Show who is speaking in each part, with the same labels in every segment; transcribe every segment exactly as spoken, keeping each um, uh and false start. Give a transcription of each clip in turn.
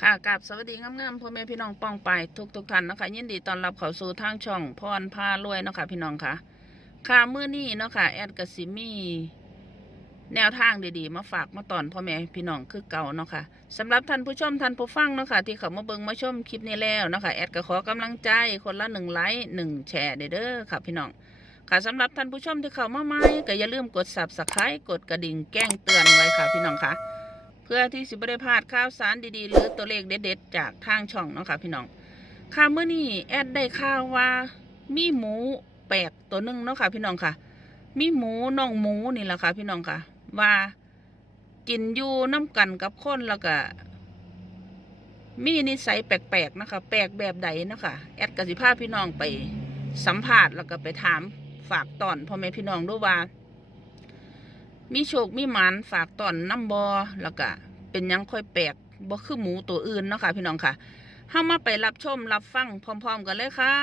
Speaker 1: ค่ะกับสวัสดีงามๆพ่อแม่พี่น้องป้องไปทุกทุกท่านนะคะยินดีต้อนรับเข้าสู่ทางช่องพรพารวยเนาะค่ะพี่น้องค่ะค่ะมื้อนี้เนาะค่ะแอดกสิมีแนวทางดีๆมาฝากมาตอนพ่อแม่พี่น้องคือเก่าเนาะค่ะสำหรับท่านผู้ชมท่านผู้ฟังเนาะค่ะที่เขามาเบิ่งมาชมคลิปนี้แล้วเนาะค่ะแอดก็ขอกำลังใจคนละหนึ่งไลค์หนึ่งแชร์เด้อค่ะพี่น้องค่ะสำหรับท่านผู้ชมที่เข้ามาใหม่ก็อย่าลืมกด ซับสไครบ์ กดกระดิ่งแจ้งเตือนไว้ค่ะพี่น้องค่ะเพื่อที่สิบได้พลาดข่าวสารดีๆหรือตัวเลขเด็ดๆจากทางช่องเนาะค่ะพี่น้องค่ะเมื่อนี้แอดได้ข่าวว่ามีหมูแปลกตัวหนึ่งเนาะค่ะพี่น้องค่ะมีหมูน้องหมูนี่แหละค่ะพี่น้องค่ะว่ากินอยู่น้ำกันกับคนแล้วก็มีนิสัยแปลกๆนะคะแปลกแบบใดนะคะแอดกสิพาพี่น้องไปสัมภาษณ์แล้วก็ไปถามฝากตอนพ่อแม่พี่น้องด้วยว่ามีโชคมีหมันฝากตอนน้ำบอแล้วก็เป็นยังค่อยแปลกบ่คือหมูตัวอื่นเนาะค่ะพี่น้องค่ะเฮามาไปรับชมรับฟังพร้อมๆกันเลยค่ะ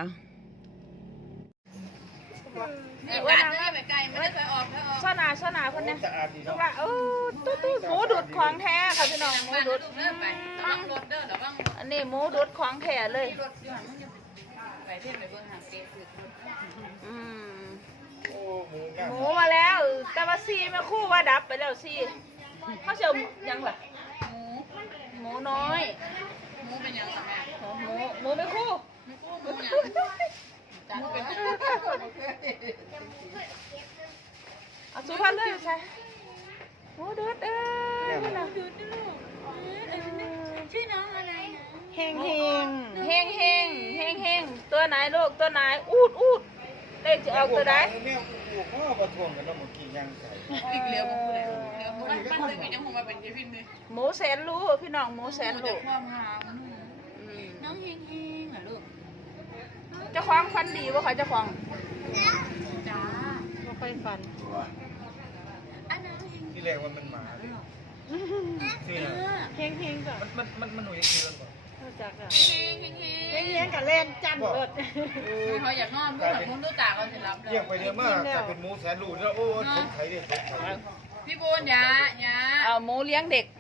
Speaker 2: เออว่าน้ำไปไกลไม่ได้ไปออกเธอออก
Speaker 1: สนาสนาคนเนี้ยทุกละเออตู้ตู้หมูดุดของแท้ค่ะพี่น้องหมูดุด
Speaker 2: เดินไประวังรถเด้อระวัง
Speaker 1: อันนี้หมูดุดของแท้เลย
Speaker 2: รถอยู่หันมึงจะไปเพ่นไปเบิ่งหางเตี้ยคือ
Speaker 1: อืมหมูมาแล้ว แต่ว่าซีแม่คู่ว่าดับไปแล้วซีเขาเชียวยังล่ะ
Speaker 2: หมู
Speaker 1: หมูน้อย
Speaker 2: หมูเป็นยังไงแม่
Speaker 1: หมูหมูไม่คู่
Speaker 2: ไม่กู้หมูยังจังเป็น
Speaker 1: เอาสุพรรณเลยใช่หมูดุดเอ้ยมันน่ะ
Speaker 2: ดูดูชื่อน้องอะไรนะ
Speaker 1: เฮงเฮงเฮงเฮงเฮงเฮงตัวไหนลูกตัวไหนอูดอูดเลขจะเอาตัวไหน
Speaker 3: แม่กูพ่อประท้วงกันแล้วเมื่อกี้ยังใส่
Speaker 2: อีกเลี้ยวมึงพูดเลยเลี้ยวมึงมันมันเลยเป็นยังคงมาเป็นเจฟินเลย
Speaker 1: หมูแสนรู้พี่น้องหมูแสน
Speaker 2: แต่
Speaker 1: รู้
Speaker 2: ความหาม
Speaker 1: อืม
Speaker 2: น้องเฮงเฮงเหรอลูก
Speaker 1: เจ้าของฟันดีป่ะคะเจ้าของ
Speaker 2: จ้า
Speaker 1: ไม่ค่อยฟัน
Speaker 2: อันน้องเฮง
Speaker 3: ที่แรกว่ามันหมาเลยที่น่ะ
Speaker 1: เฮงเฮงก่อน
Speaker 3: มันมันมันมันหนุ่ยกี่วันก่อน
Speaker 1: รู้จักอ่ะ
Speaker 2: เฮงเฮงเฮ
Speaker 1: เฮง
Speaker 2: ง
Speaker 1: เฮงกับเล่นจันเบิด
Speaker 2: เขาอยากนอนมึงแบบมึงดูตาเขาจะรับเล
Speaker 3: เรีย
Speaker 2: ย
Speaker 3: กไปเรียกมากกลายเป็นหมูแสนรูแล้วโอ้สงสัยเลยสงสัย
Speaker 2: พี่บูนยายา
Speaker 1: เอาหมูเลี้ยงเด็ก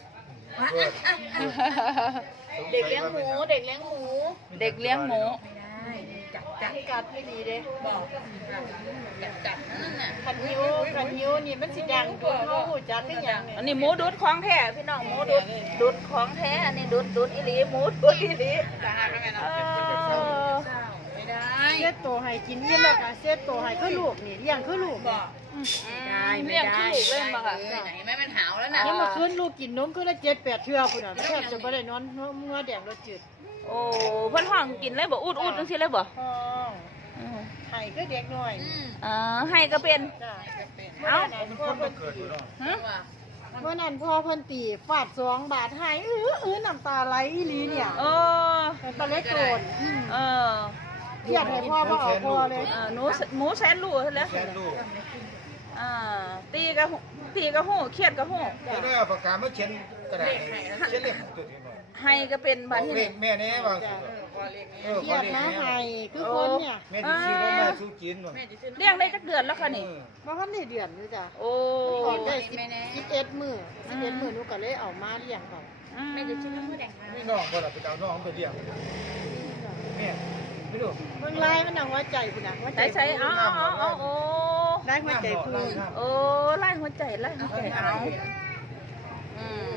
Speaker 1: เด็กเลี้ยงหมูเด็กเลี้ยงหมูเด็กเลี้ยงหมู
Speaker 2: ไม่ได้จับจับ
Speaker 1: กัดไม่ดีเด้
Speaker 2: บอกจับจับนั่นน่ะ
Speaker 4: ขันยิ้วขันยิ้วนี่มันสิดังตัวเขาหูจักได้ยัง
Speaker 1: อันนี้หมูดุดของแท้พี่น้องหมูดุดดุดของแท้อันนี้ดุดดุดอีหลีหมูดุดอีหลี
Speaker 2: ตาแล้วไง
Speaker 1: เอ
Speaker 2: เนาะ
Speaker 1: อ
Speaker 2: ไม่ได้
Speaker 4: เสียตัวให้กินยิ้มแล้วก็เสียตัวให้คือลูกนี่เลี้ยงคือลูก
Speaker 2: บอก
Speaker 1: เลี้ยงขี้ลูกเล่นมาค่ะ
Speaker 2: ไหนแม่มันหาวแล้วน่ะ
Speaker 4: ยังมาคืนลูกกินนมคือละเจ็ดแปดเทื่อพุ่นน่ะแทบจะบ่ได้นอนเมื่อแดงรถจืด
Speaker 1: โอ้เพิ่นห้องกินเลยบ่อูดอูดจังซี่เลยบ่
Speaker 4: ห้องให้คือเด็กน้อย
Speaker 2: อืม
Speaker 1: เออให้ก็เป็น
Speaker 4: จ้ะ
Speaker 1: เอ้า
Speaker 3: มันคนมาเกิดอยู่เนาะ
Speaker 1: ฮะ
Speaker 2: ว่า
Speaker 4: เมื่อนั้นพ่อเพิ่นตีฟาดสองบาทให้อื้ออื้อน้ำตาไหลอีหลีเนี่ย
Speaker 1: เออ
Speaker 4: มันก็เลยโกรธอืม
Speaker 1: เออ
Speaker 4: เครียดให้พ่อบ่เอาพ่อเลย
Speaker 1: เออหนูหมูแสนรู้แล้ว
Speaker 3: แสนรู
Speaker 1: อ่าตีก็ตีก็ฮู้เครียดก็ฮู้
Speaker 3: จะได้เอาปากกามาเขียนกระดาษเขียนเลขตัวนี้หน่อย
Speaker 1: ให้ก็เป็น
Speaker 3: บ
Speaker 1: บั
Speaker 3: อ
Speaker 1: ด
Speaker 3: ก
Speaker 1: นี้
Speaker 3: เลขแม่แน่ว่าสิ
Speaker 2: พอเล็ก
Speaker 3: เออ
Speaker 4: เค
Speaker 3: ข
Speaker 4: รี
Speaker 3: อย
Speaker 4: ด
Speaker 3: เลข
Speaker 4: นะ
Speaker 3: แม่
Speaker 4: ให้คือคนเนี่ย
Speaker 3: แม่จะซื้อแล้วแม่สู้กินบ่
Speaker 2: แม่จะซื้อ
Speaker 1: เลี้ยงได้จักเดือนแล้วค่ะนี่
Speaker 4: บ่ทันได้เดือนอยู่จ้ะ
Speaker 1: โอ้
Speaker 4: ขอได้สิบสิบเอ็ดมื้อสิบเอ็ดมื้อหนูก็เลยเอามาเลี้ยงเขา
Speaker 1: แม่จะชื่อน้ำแดง
Speaker 3: นี่น้องบ่ล่ะไปเอาน้องไปเลี้ยงแม่ไม่รู้
Speaker 4: เบิ่งลายมันน่ะหัวใจพุ่นน่ะหัวใจ
Speaker 1: ใส่ใส่เอาเอาเอาเอาโอ้
Speaker 4: ได้หัวใจพู
Speaker 1: โอ้ไล่หัวใจไล่หัวใจเอาอืม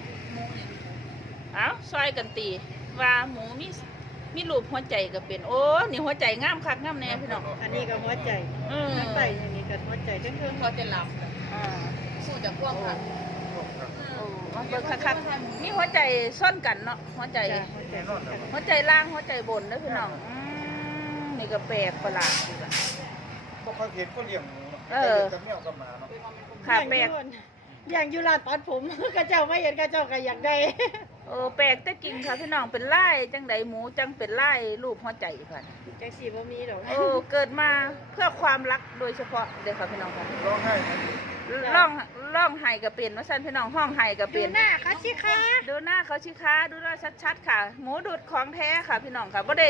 Speaker 1: เอาซอยกันตีว่าหมูมีมีรูปหัวใจก็เป็นโอ้นี่หัวใจงามคักงามแน่พี่น้อง
Speaker 4: อันนี้ก็หัวใจ
Speaker 1: อืม
Speaker 4: ทั้งไตอย่างนี้ก็หัวใจทั้งเครื่อง
Speaker 2: เขาจะหลับ
Speaker 1: อ่า
Speaker 2: สู้จะพ่วงค่ะ
Speaker 1: โอ้มาเบิกคักๆมีหัวใจซ่อนกันเนาะหัวใจ
Speaker 4: จ้ะหัวใจ
Speaker 3: แน่นอนแล้ว
Speaker 1: หัวใจล่างหัวใจบนเด้อพี่น้องอืมนี่ก็แปลกประหลาดดีล่ะ
Speaker 3: บ่ค่อยเห็นคนเลี้ยงหมูกับแมวกับหมาเนาะ
Speaker 1: ค่ะแปลก
Speaker 4: อย่างอยู่ร้านตัดผม กระเจ้าไม่เห็นกระเจ้าก็อยากได้
Speaker 1: เออแปลกแต่จริงค่ะพี่น้องเป็นไล่จังใดหมูจังเป็นไล่รูปหัวใจค่ะ
Speaker 4: จังสีบ่มีดอก
Speaker 1: โอ้เกิดมาเพื่อความรักโดยเฉพาะเด้อค่ะพี่น้องค่ะ
Speaker 3: ร้องไห้
Speaker 1: ร้องร้องไห้ก็เป็นว่าซั่นพี่น้องห้องไห้ก็
Speaker 4: ดู
Speaker 1: เป็น
Speaker 4: หน้าเขาสิคะ
Speaker 1: ดูหน้าเขาชิคะดูหน้าชัดๆค่ะ หมูดูดของแท้ค่ะ พี่น้องค่ะบ่ได้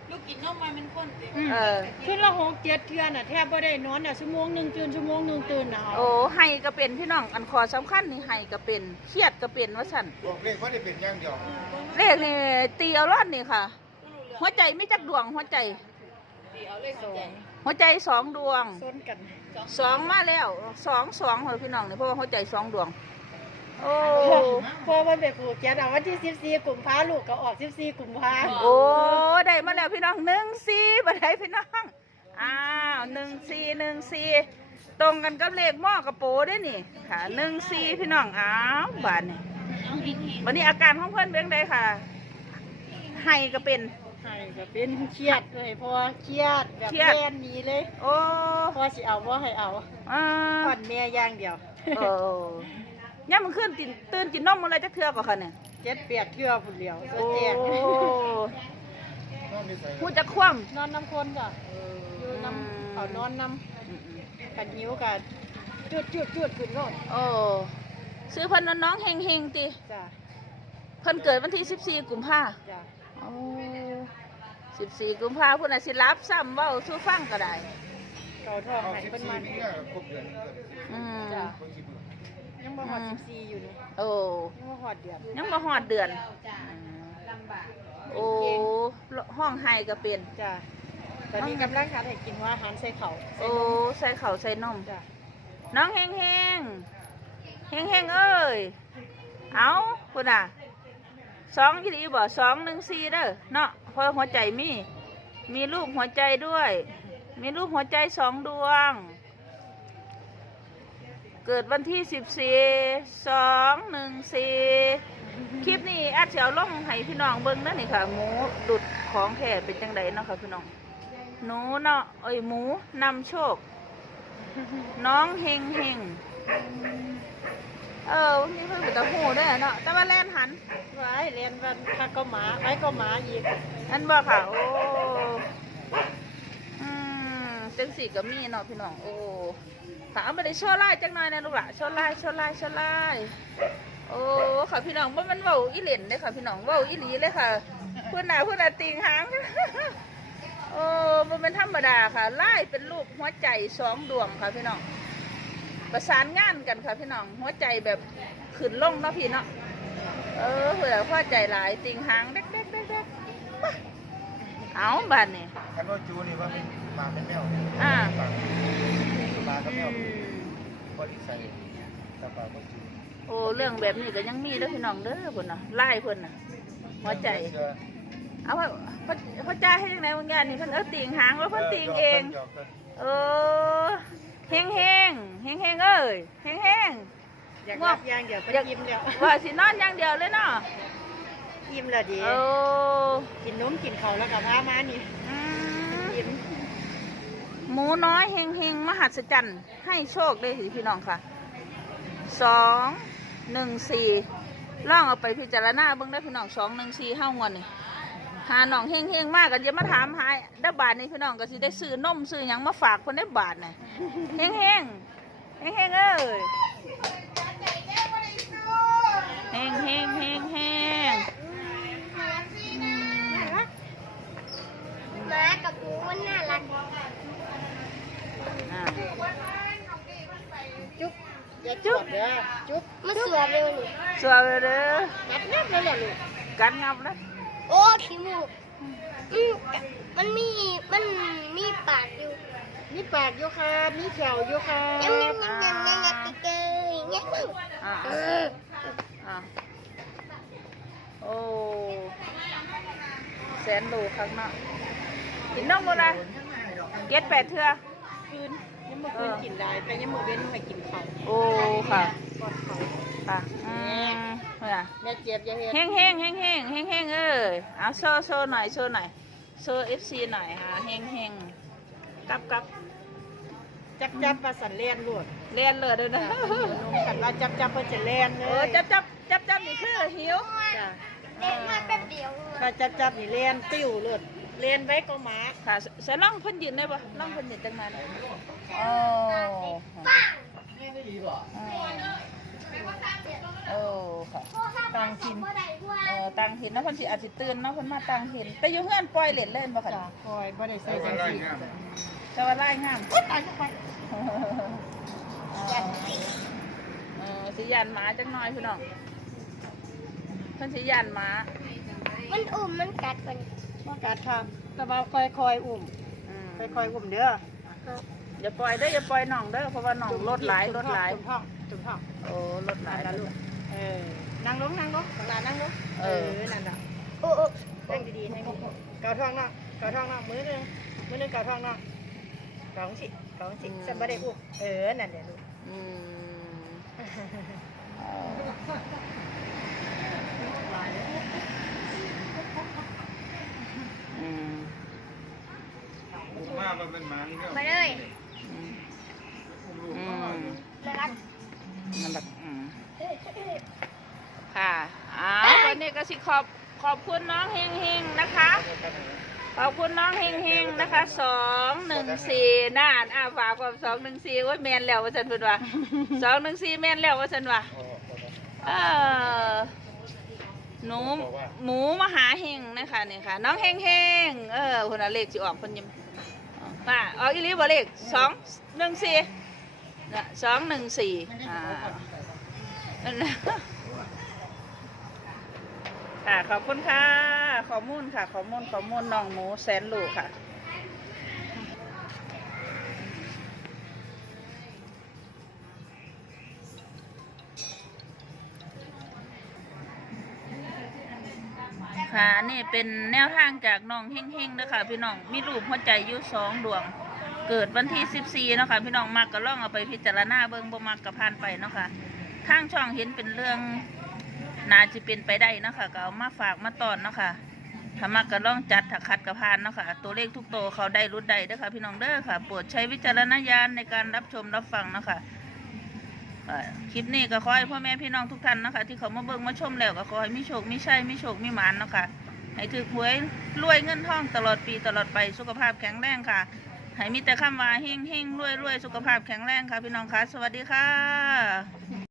Speaker 2: ลูกกินนมมาเป็นคนเดียว
Speaker 1: เออ
Speaker 4: ขึ้นละหกเจ็ดเทื่อน่ะแทบบ่ได้นอนน่ะชั่วโมงหนึงตื่นชั่วโมงหนึงตื่นน่ะ
Speaker 1: โอ้ไห้ก็เป็นพี่น้องอันคอสำคัญนี่ไห้ก็เป็นเครียดก็เป็นว่าสั่น
Speaker 3: บอกเลขว่าได้เป็นอย่างเดียว
Speaker 1: เลขนี่ตีเอารอดนี่ค่ะ หัวใจไม่จักดวงหัวใจ
Speaker 2: ดีเอาเลขสอง
Speaker 1: หัวใจสองดวง
Speaker 4: ซนกัน
Speaker 1: สองมาแล้วสองสองเลยพี่น้องนี่เพราะว่าหัวใจสองดวง โอ้
Speaker 4: พอมันไปปลูกแกเอาวันที่สิบสี่กุมภาลูกก็ออกสิบสี่กุมภา
Speaker 1: โอ้ได้มาแล้วพี่น้องหนึ่งสี่บัดได้พี่น้องอ้าวหนึ่งสี่หนึ่งสี่ตรงกันกับเลขหม้อกระโปได้นี่ค่ะหนึ่งสี่พี่น้องอ้าวบาดนี่วันนี้อาการของเพื่อนเป็นไงค่ะไห้ก็เป็น
Speaker 4: ให้ก็เป็นเครียดเลยเพราะว่าเครียดแบบ
Speaker 1: เครียด
Speaker 4: แล่นหนีเลย
Speaker 1: โอ้
Speaker 4: พอสิเอาบ่ให้เอา
Speaker 1: อ่า
Speaker 4: ผ่อนแม่อย่างเดียว
Speaker 1: โอ้ย่ามันขึ้นตื่นตื่นกินนมอะไรจะเทือกว่าค่ะเนี่ย
Speaker 4: เจ็ดเปียกเทื่อพุ่นเดียวส
Speaker 1: โอ้
Speaker 4: แจก
Speaker 3: นอนนี่ใส่
Speaker 1: พูดจะคว่
Speaker 4: นอนน้ำคนจ้ะอยู่น้ำเอานอนน้
Speaker 1: ำ
Speaker 4: กันหิวกันจุดจุดจุดขึ้นโน่น
Speaker 1: โอ้ซื้อเพิ่นว่าน้องเฮงเฮงๆติ
Speaker 4: จ้ะ
Speaker 1: เพิ่นเกิดวันที่สิบสี่กุมภา
Speaker 4: จ้ะ
Speaker 1: โอ้สิบสี่กุมภาพุ่นน่ะสิรับซ้ำเว้าสู้ฟังก็ได้
Speaker 4: เก่าท้อง
Speaker 3: เอา
Speaker 4: ให้
Speaker 3: สิบ
Speaker 4: เพิ่น
Speaker 3: สี่
Speaker 4: มา
Speaker 3: มีเนี่ยครบเดือนหนึงเกิด
Speaker 1: อืม
Speaker 4: จ้ะ
Speaker 3: คนสิบเดือน
Speaker 4: ยังบ่ฮอดสิบสี่อยู่นี่
Speaker 1: โอ้
Speaker 4: ยังบ่ฮอดเดือน
Speaker 1: ยังบ่ฮอดเดือน
Speaker 2: ลำบาก
Speaker 1: โอ้ห้องไห้ก็เป็น
Speaker 4: จ้ะตอนนี้กำลังคัดให้กินว่าอาหารใส่เข่าวใส่
Speaker 1: โอ้
Speaker 4: นม
Speaker 1: ใส่ข้าวใส่นม
Speaker 4: จ้ะ
Speaker 1: น้องเฮงเฮงเฮงเฮงเอ้ย เอาคุณอ่ะสองยี่ดีบ่สองหนึ่งสี่เด้อเนาะเพราะหัวใจมี มีรูปหัวใจด้วย มีรูปหัวใจสองดวง เกิดวันที่สิบสี่สองหนึ่งสี่คลิปนี้อาจจะเอาลงให้พี่น้องเบิ้งนั่นนี่ค่ะ หมูดุดของแท้เป็นจังไดเนาะค่ะพี่น้อง หนูเนาะเอ้ยหมูนำโชค น้องเฮงเฮงเออวันนี้เพิ่งไปตะหูได้วยเนาะแต่ว่าแล่นหัน
Speaker 4: ไว้เรียนวันคักก็หมาไว้ก็หมาอีก
Speaker 1: นั่นบอกค่ะ โอ้อืมจังสีก็มีเนาะพี่น้อง โอ้ถามมาได้โชว์ไล่จังหน่อยนะลูกหล่ะโชว์ไล่โชว์ไล่โชว์ไล่โอ้ค่ะพี่น้องว่ามันเว้าอีเหล่นเลยค่ะพี่น้องเว้าอีหลีเลยค่ะพูดหนาพูดหนาติงหาง โอ้มันเป็นธรรมดาค่ะไล่เป็นรูปหัวใจสองดวงค่ะพี่น้องประสานงานกันค่ะพี่น้องหัวใจแบบขึ้นลงเนาะพี่เนาะเออเผื่อพ่อใจหลายติงหางเด็กเด็กเด็กเด็กเอาบ้านนี่
Speaker 3: คันว่าจูนี่ว่าเป็นหมาเป็นแมว
Speaker 1: อ่า
Speaker 3: ปากหมากับแมว
Speaker 1: อืม
Speaker 3: บริใส่ตาปากว่าจู
Speaker 1: โอ้เรื่องแบบนี้ก็ยังมีเด้อพี่น้องเด้อเพิ่นน่ะไล่เพิ่นน่ะหัวใจ เอาพ่อพ่อพ่อจ้าให้ยังไงบางอย่างนี่เพิ่นเออติงหางแล้วเพิ่นติงเอง เออเฮงเฮงเฮงเฮงเอ้ยเฮงเฮง
Speaker 4: อยาก
Speaker 1: ง่ว
Speaker 4: รั
Speaker 1: ง
Speaker 4: บอย่างเดียวไป
Speaker 1: อยาก
Speaker 4: อิ่มแล้ว
Speaker 1: ว่าสินอนอย่างเดียวเลยเนาะ
Speaker 4: อิ่มแล้วดี
Speaker 1: โอ้
Speaker 4: กินนมกินข้าวแล้วก็พามานี่
Speaker 1: อืม
Speaker 4: อิ่ม
Speaker 1: หมูน้อยเฮงเฮงมหัศจรรย์ให้โชคได้สิพี่น้องค่ะสองหนึ่งสี่ล่องเอาไปพิจารณาเบิ่งได้อพี่น้องสองหนึ่งสี่เฮ้างวนนี่หาน้องเฮงเฮงมากกันอย่ามาถามหาได้บาทนี่พี่น้องก็สิได้ซื้อนมซื้อหยังมาฝากคนได้บาทน่ะเฮงเฮงเฮงเฮงเอ้ยเฮงเฮงเฮงเฮง
Speaker 5: ม้ากับหมูมันน่ารัก
Speaker 1: อ่า
Speaker 4: จุ๊บอย่าจุ๊บเด้อจุ๊บ
Speaker 5: มันสวยเร็วนี่
Speaker 1: สวยเด้อ
Speaker 4: นับนับเลยเหรอลูก
Speaker 1: กันงับเลย
Speaker 5: โอ้ขี้มูกอืมมันมี มันมีปากอยู่
Speaker 4: มีปากอยู่ค่ะมีแขวอยู่ค่ะ
Speaker 5: ยำยำยำยำยำยำเกยยำย
Speaker 1: อ่า
Speaker 5: ำเอ
Speaker 1: อ่า
Speaker 5: อ
Speaker 1: อ่าโอ้แสนดูครั้งเนาะกินนมบ่ล่ะเก็ดแปดเทื่อ
Speaker 4: คืนยังมื่อคืนกินได้แต่ยังมื่อเว้นให้กินข้าว
Speaker 1: โอ้ค่ะ
Speaker 4: ก่อนข้าว
Speaker 1: ค่ะอืมเนี่ย
Speaker 4: แม่เจ็บอย่าเฮ็ด
Speaker 1: เฮงเฮงเฮงเฮงเฮงเฮงเอ้ยเอาโซ่โซ่หน่อยโซ่หน่อยโซ่เอฟซีหน่อยค่ะเฮงเฮงกับกับ
Speaker 4: จับจับมาสั่นเลียนลวด
Speaker 1: เรียนเลยเด้วยนะ
Speaker 4: นมกันว่าจับจับเพิ่นจะเลียนเล
Speaker 1: โอ้
Speaker 4: ย
Speaker 1: จับจับจับจับนี่คือหิว
Speaker 4: จ้ะ
Speaker 5: เด็กมาแป๊บเดียว
Speaker 4: ถ้าจับจับนี่เลียนติ้วเลือดเลียนไว้ก็หมา
Speaker 1: ค่ะสล่องเพิ่นยืนได้ปะล่องเพิ่นยืนจังมาได้โอ้โอ้ค่ะไปต่างถิ่น
Speaker 5: บ่ได้กว่า
Speaker 1: เออต่างถิ่นเนาะเพิ่นสิอาจสิตื่นเนาะเพิ่นมาต่างถิ่นแต่อยู่เฮือนปล่อยเล่นเล่นบ่ค่ะ
Speaker 4: จ้ะคอยบ่ได้ใส่จังซี่
Speaker 1: แต่ว่าไล่งาม
Speaker 4: ตายไป
Speaker 1: เออสิยันหมาจังน้อยพี่น้องเพิ่นสิยันหมา
Speaker 5: มันอุ้มมันกัดมัน
Speaker 4: บ่กัดค่ะแต่ว่าคอยคอยอุ้ม
Speaker 1: อืม
Speaker 4: คอยคอยอุ้มเด้อ
Speaker 1: อย่าปล่อยเด้ออย่าปล่อยน้องเด้อเพราะว่าน้องรถหลายรถหลาย
Speaker 4: จุ่มท้องจุ่มท้อง
Speaker 1: โอ้รถหลาย
Speaker 4: นั่นล่ะลูกเออนั่งลงนั่งลงหลานนั่งลง
Speaker 1: เออ
Speaker 4: นั่นน่ะ
Speaker 5: โอ้โอ้
Speaker 4: นั่งดีๆให้ดีเกาท้องเนาะเกาท้องเนาะมือหนึงมือหนึงเกาท้องเนาะเกาสิเกาสิฉันบ่ได้อุ้มเออนั่นแหละลูก
Speaker 1: อืมอืม
Speaker 3: มามันเป็นหมันก็
Speaker 5: มาเลย
Speaker 1: อืม
Speaker 3: ลูก
Speaker 1: อื
Speaker 3: มาม
Speaker 5: มาลัด
Speaker 1: มันแบบอืมค่ะอ้าววันนี้ก็สิขอบขอบคุณน้องเฮงเฮงๆนะคะ ขอบคุณน้องเฮงเฮงๆนะคะสองหนึ่งสี่น่านอ้าฝากความสองหนึ่งสี่ว่าแมนแล้วว่าฉันพูดว่าสองหนึ่งสี่แมนแล้วว่าฉันว่าเออหนูหมูมหาเฮงนะคะนี่ค่ะ น้องเฮงเฮงๆเออคนละเลขสิออกคนยิ้มมาออกอีหลีบ่เลขสองหนึ่งสี่สองหนึ่งสี่อ่านั่นนะค่ะขอบคุณค่ะข้อมูลค่ะข้อมูลข้อมูลน้องหมูแสนลูกค่ะค่ะนี่เป็นแนวทางจากน้องเฮงๆนะคะพี่น้องมีรูปหัวใจอยู่สองดวง เกิดวันที่สิบสี่เนาะค่ะพี่น้องมักก็ล่องเอาไปพิจารณาเบิ่งบ่มักก็ผ่านไปเนาะค่ะทางช่องเห็นเป็นเรื่องน่าจะเป็นไปได้เนาะค่ะก็เอามาฝากมาตอนเนาะค่ะถ้ามักก็ล่องจัดถ้าขัดก็ผ่านเนาะค่ะตัวเลขทุกตัวเขาได้รุดได้เด้อค่ะพี่น้องเด้อค่ะโปรดใช้วิจารณญาณในการรับชมรับฟังเนาะค่ะเอ่อคลิปนี้ก็ขอให้พ่อแม่พี่น้องทุกท่านเนาะค่ะที่เขามาเบิ่งมาชมแล้วก็ขอให้มีโชคมีชัยมีโชคมีหมานเนาะค่ะให้ถือหวยรวยเงินทองตลอดปีตลอดไปสุขภาพแข็งแรงค่ะให้มีแต่คำว่าเฮงเฮงรวยรวยสุขภาพแข็งแรงค่ะพี่น้องค่ะสวัสดีค่ะ